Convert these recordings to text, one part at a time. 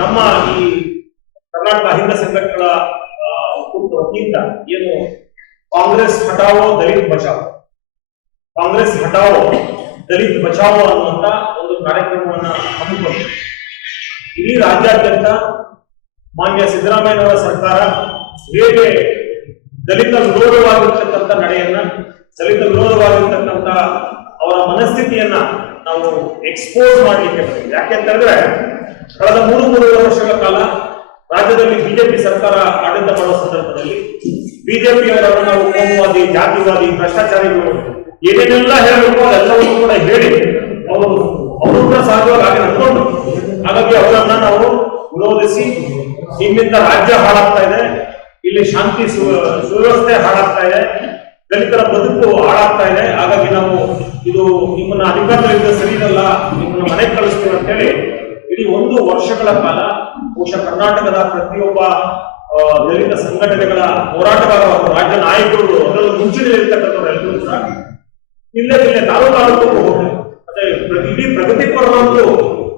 ನಮ್ಮ ಈ ಕರ್ನಾಟಕ ಅಹಿಂದ ಸಂಘಟನೆಗಳ ವತಿಯಿಂದ ಏನು ಕಾಂಗ್ರೆಸ್ ಹಟಾವೋ ದಲಿತ್ ಬಚಾವೋ, ಕಾಂಗ್ರೆಸ್ ಹಟಾವೋ ದಲಿತ್ ಬಚಾವೋ ಅನ್ನುವಂತ ಒಂದು ಕಾರ್ಯಕ್ರಮವನ್ನ ಹಮ್ಮಿಕೊಂಡು ಇಡೀ ರಾಜ್ಯಾದ್ಯಂತ ಮಾನ್ಯ ಸಿದ್ದರಾಮಯ್ಯನವರ ಸರ್ಕಾರ ಹೇಗೆ ದಲಿತ ವಿರೋಧವಾಗಿರ್ತಕ್ಕಂಥ ನಡೆಯನ್ನ, ದಲಿತ ವಿರೋಧವಾಗಿರ್ತಕ್ಕಂಥ ಅವರ ಮನಸ್ಥಿತಿಯನ್ನ ನಾವು ಎಕ್ಸ್ಪೋಸ್ ಮಾಡಲಿಕ್ಕೆ ಬಂದಿದೆ. ಯಾಕೆಂತಂದ್ರೆ ಕಳೆದ 3 ವರ್ಷಗಳ ಕಾಲ ರಾಜ್ಯದಲ್ಲಿ ಬಿಜೆಪಿ ಸರ್ಕಾರ ಆಡಳಿತ ಮಾಡುವ ಸಂದರ್ಭದಲ್ಲಿ ಬಿಜೆಪಿಯವರನ್ನು ನಾವು ಕೋಮುವಾದಿ, ಜಾತಿವಾದಿ, ಭ್ರಷ್ಟಾಚಾರಿಗಳು ಏನೇನೆಲ್ಲ ಹೇಳಬೇಕು ಅದೆಲ್ಲವನ್ನೂ ಕೂಡ ಹೇಳಿ ಅವರು ಕೂಡ ಸಹಜವಾಗಿ ಹಾಗೆ ನಡ್ಕೊಂಡು, ಹಾಗಾಗಿ ಅವರನ್ನ ನಾವು ವಿರೋಧಿಸಿ ನಿಮ್ಮಿಂದ ರಾಜ್ಯ ಹಾಳಾಗ್ತಾ ಇದೆ, ಇಲ್ಲಿ ಶಾಂತಿ ಸುವ್ಯವಸ್ಥೆ ಹಾಳಾಗ್ತಾ ಇದೆ, ದಲಿತರ ಬದುಕು ಹಾಳಾಗ್ತಾ ಇದೆ, ಹಾಗಾಗಿ ನಾವು ಇದು ನಿಮ್ಮನ್ನ ಅಧಿಕಾರದಿಂದ ಸರಿ ಇರಲ್ಲ, ನಿಮ್ಮನ್ನ ಮನೆಗೆ ಕಳಿಸ್ತೀವಿ ಅಂತ ಹೇಳಿ ಇಡೀ 1 ವರ್ಷಗಳ ಕಾಲ ಬಹುಶಃ ಕರ್ನಾಟಕದ ಪ್ರತಿಯೊಬ್ಬ ದಲಿತ ಸಂಘಟನೆಗಳ ಹೋರಾಟಗಾರರು, ರಾಜ್ಯ ನಾಯಕರು, ಅದರಲ್ಲೂ ಮುಂಚೂಣಿಯಲ್ಲಿರ್ತಕ್ಕಂಥವ್ರು ಎಲ್ಲರೂ ಕೂಡ ಇಲ್ಲೇ ತಾಲೂಕು ಹೋಗ್ತಾರೆ. ಅದೇ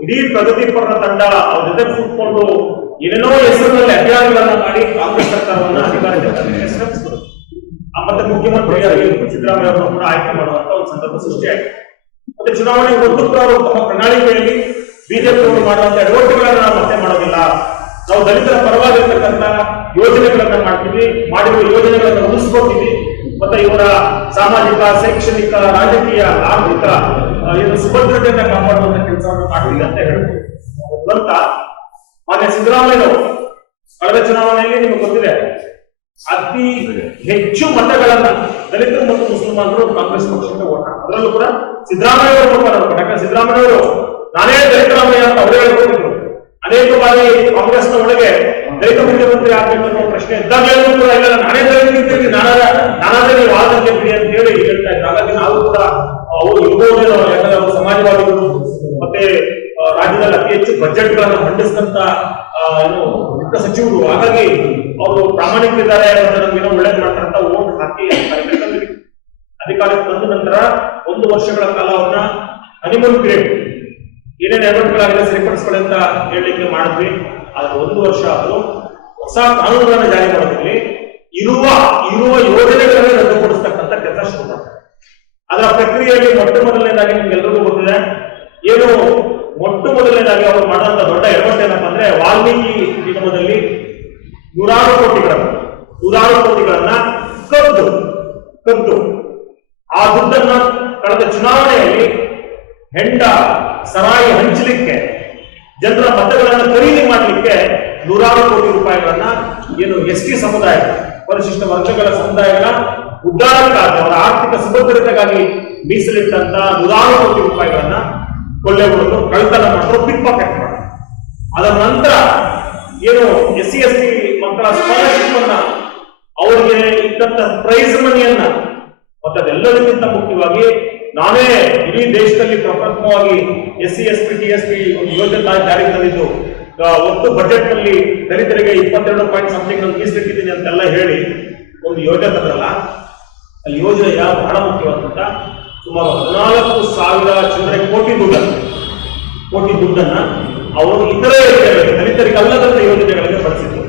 ಇಡೀ ಪ್ರಗತಿಪರ ತಂಡ ಅವ್ರ ಜೊತೆ ಕೂತ್ಕೊಂಡು ಏನೇನೋ ಹೆಸರಿನಲ್ಲಿ ಅಭಿಯಾನಗಳನ್ನ ಮಾಡಿ ಕಾಂಗ್ರೆಸ್ ಸರ್ಕಾರವನ್ನ ಅಧಿಕಾರಕ್ಕೆ ಶ್ರಮಿಸಿದ್ರು. ಮತ್ತೆ ಮುಖ್ಯಮಂತ್ರಿಯಾಗಿ ಸಿದ್ದರಾಮಯ್ಯ ಅವರನ್ನು ಕೂಡ ಆಯ್ಕೆ ಮಾಡುವಂತ ಒಂದು ಸಂದರ್ಭ ಸೃಷ್ಟಿಯಾಗಿದೆ. ಮತ್ತೆ ಚುನಾವಣೆ ಹೊರತು ಕೂಡ ಅವರು ತಮ್ಮ ಪ್ರಣಾಳಿಕೆಯಲ್ಲಿ ಬಿಜೆಪಿ ಅವರು ಮಾಡುವಂತ ಎಡವಟ್ಟುಗಳನ್ನ ನಾವು ಮತ್ತೆ ಮಾಡೋದಿಲ್ಲ, ನಾವು ದಲಿತರ ಪರವಾಗಿರ್ತಕ್ಕಂಥ ಯೋಜನೆಗಳನ್ನ ಮಾಡ್ತೀವಿ, ಮಾಡಿರುವ ಯೋಜನೆಗಳನ್ನ ಉಳಿಸ್ಕೊತೀವಿ, ಮತ್ತೆ ಇವರ ಸಾಮಾಜಿಕ, ಶೈಕ್ಷಣಿಕ, ರಾಜಕೀಯ, ಆರ್ಥಿಕ ಏನು ಸುಭದ್ರತೆಯನ್ನ ಕಾಪಾಡುವಂತ ಕೆಲಸವನ್ನು ಮಾಡ್ತೀವಿ ಅಂತ ಹೇಳ್ತೀವಿ ಅಂತ ಮಾನ್ಯ ಸಿದ್ದರಾಮಯ್ಯನವರು ಕಳೆದ ಚುನಾವಣೆಯಲ್ಲಿ ನಿಮಗೆ ಗೊತ್ತಿದೆ, ಅತಿ ಹೆಚ್ಚು ಮತಗಳನ್ನ ದಲಿತರು ಮತ್ತು ಮುಸಲ್ಮಾನರು ಕಾಂಗ್ರೆಸ್ ಪಕ್ಷಕ್ಕೆ ಓಟ್ ಹಾಕಿದ್ರು. ಅದರಲ್ಲೂ ಕೂಡ ಸಿದ್ದರಾಮಯ್ಯ ಅವರು ಮಾತಾಡಬೇಕು. ಯಾಕಂದ್ರೆ ಸಿದ್ದರಾಮಯ್ಯ ಅವರು ನಾನೇ ದಲಿತರಾಮಯ್ಯ ಅಂತ ಅವರೇ ಹೇಳ್ಕೊಂಡಿದ್ರು. ಅನೇಕ ಬಾರಿ ಕಾಂಗ್ರೆಸ್ನ ಒಳಗೆ ದಲಿತ ಮುಖ್ಯಮಂತ್ರಿ ಆಗ್ಬೇಕು ಅನ್ನೋ ಪ್ರಶ್ನೆ ಇದ್ದಾಗಲೂ ಕೂಡ ಇಲ್ಲ, ನಾನೇ ದಲಿತ ನಾನಾದ್ರೆ ನೀವು ಆದಂತೆ ಬಿಡಿ ಅಂತ ಹೇಳಿ ಹೇಳ್ತಾ ಇದ್ರು. ಹಾಗಾಗಿ ನಾವು ಕೂಡ ಅವರು ಇರ್ಬೋದೇನೋ, ಯಾಕಂದ್ರೆ ಅವರು ಸಮಾಜವಾದಿಗಳು, ಮತ್ತೆ ರಾಜ್ಯದಲ್ಲಿ ಅತಿ ಹೆಚ್ಚು ಬಜೆಟ್ ಗಳನ್ನ ಮಂಡಿಸಿದಂತ ವಿತ್ತ ಸಚಿವರು, ಹಾಗಾಗಿ ಅವರು ಪ್ರಾಮಾಣಿಕರಿದ್ದಾರೆ ಅಂತ ನಮ್ಗೆ ಒಳ್ಳೇದು ಮಾಡ್ತಾರಂತ ಓಟ್ ಹಾಕಿ ಅಧಿಕಾರಕ್ಕೆ ಬಂದ ನಂತರ 1 ವರ್ಷಗಳ ಕಾಲ ಅವ್ರನ್ನ ಹನಿಮೂನ್ ಪೀರಿಯಡ್ ಏನೇನು ಎಡವಟ್ಟುಗಳಾಗಿದೆ ಸರಿಪಡಿಸ್ಕೊಳ್ಳಿ ಅಂತ ಹೇಳಲಿಕ್ಕೆ ಮಾಡಿದ್ವಿ. ಆದ್ರೆ 1 ವರ್ಷ ಆದರೂ ಹೊಸ ಕಾನೂನುಗಳನ್ನ ಜಾರಿ ಮಾಡೋದ್ರಲ್ಲಿ ಇರುವ ಯೋಜನೆಗಳನ್ನೇ ರದ್ದುಪಡಿಸ್ತಕ್ಕಂಥ ಕೆಲಸ ಶುರು ಮಾಡ್ತಾರೆ. ಅದರ ಪ್ರಕ್ರಿಯೆಯಲ್ಲಿ ಮೊದಲನೇದಾಗಿ ನಿಮ್ಗೆಲ್ಲರಿಗೂ ಗೊತ್ತಿದೆ, ಏನು ಮೊದಲನೇದಾಗಿ ಅವರು ಮಾಡುವಂತ ದೊಡ್ಡ ಎಡವಟ್ಟು ಏನಪ್ಪಾ ಅಂದ್ರೆ, ವಾಲ್ಮೀಕಿ ನಿಗಮದಲ್ಲಿ 100 ಕೋಟಿಗಳನ್ನ ಕದ್ದು ಆ ದುಡ್ಡನ್ನ ಕಳೆದ ಚುನಾವಣೆಯಲ್ಲಿ ಹೆಂಡ ಸರಾಯಿ ಹಂಚಲಿಕ್ಕೆ, ಜನರ ಮತಗಳನ್ನು ಖರೀದಿ ಮಾಡಲಿಕ್ಕೆ 100 ಕೋಟಿ ರೂಪಾಯಿಗಳನ್ನ ಏನು ST ಸಮುದಾಯ, ಪರಿಶಿಷ್ಟ ವರ್ಗಗಳ ಸಮುದಾಯಗಳ ಉದ್ದಾರಕ್ಕಾಗಿ, ಅವರ ಆರ್ಥಿಕ ಸುಭದ್ರತೆಗಾಗಿ ಮೀಸಲಿಟ್ಟಂತ 100 ಕೋಟಿ ರೂಪಾಯಿಗಳನ್ನ ಕೊಳ್ಳೆಗಳು ಕಳ್ತನ ಮಾಡಿದ್ರು, ಪಿಕ್ ಪಾಕೆಟ್ ಮಾಡಿದ್ರು. ಅದರ ನಂತರ ಏನು SC ST ಮಕ್ಕಳ ಸ್ಕಾಲರ್ಶಿಪ್ ಅನ್ನ, ಅವರಿಗೆ ಇದ್ದಂತ ಪ್ರೈಸ್ ಮನಿಯನ್ನ, ಮತ್ತೆ ಅದೆಲ್ಲದಕ್ಕಿಂತ ಮುಖ್ಯವಾಗಿ ನಾವೇ ಇಡೀ ದೇಶದಲ್ಲಿ ಪ್ರಪ್ರಥಮವಾಗಿ SC ST TSP ಒಂದು ಯೋಜನೆ ಜಾರಿಗೆ ತಂದಿದ್ದು, ಒಟ್ಟು ಬಜೆಟ್ ನಲ್ಲಿ ದಲಿತರಿಗೆ 22 ಪಾಯಿಂಟ್ ಸಮಥಿಂಗ್ ಮೀಸಲಿಟ್ಟಿದ್ದೀನಿ ಅಂತೆಲ್ಲ ಹೇಳಿ ಒಂದು ಯೋಜನೆ ತಂದ್ರಲ್ಲ, ಆ ಯೋಜನೆಯ ಬಹಳ ಮುಖ್ಯವಾದಂತ ಸುಮಾರು 14,000 ಚಿಲ್ಲರೆ ಕೋಟಿ ದುಡ್ಡನ್ನ ಅವರು ಇತರೆ ದಲಿತರಿಗೆ ಅಲ್ಲದಂತ ಯೋಜನೆಗಳಿಗೆ ಬಳಸಿದ್ರು.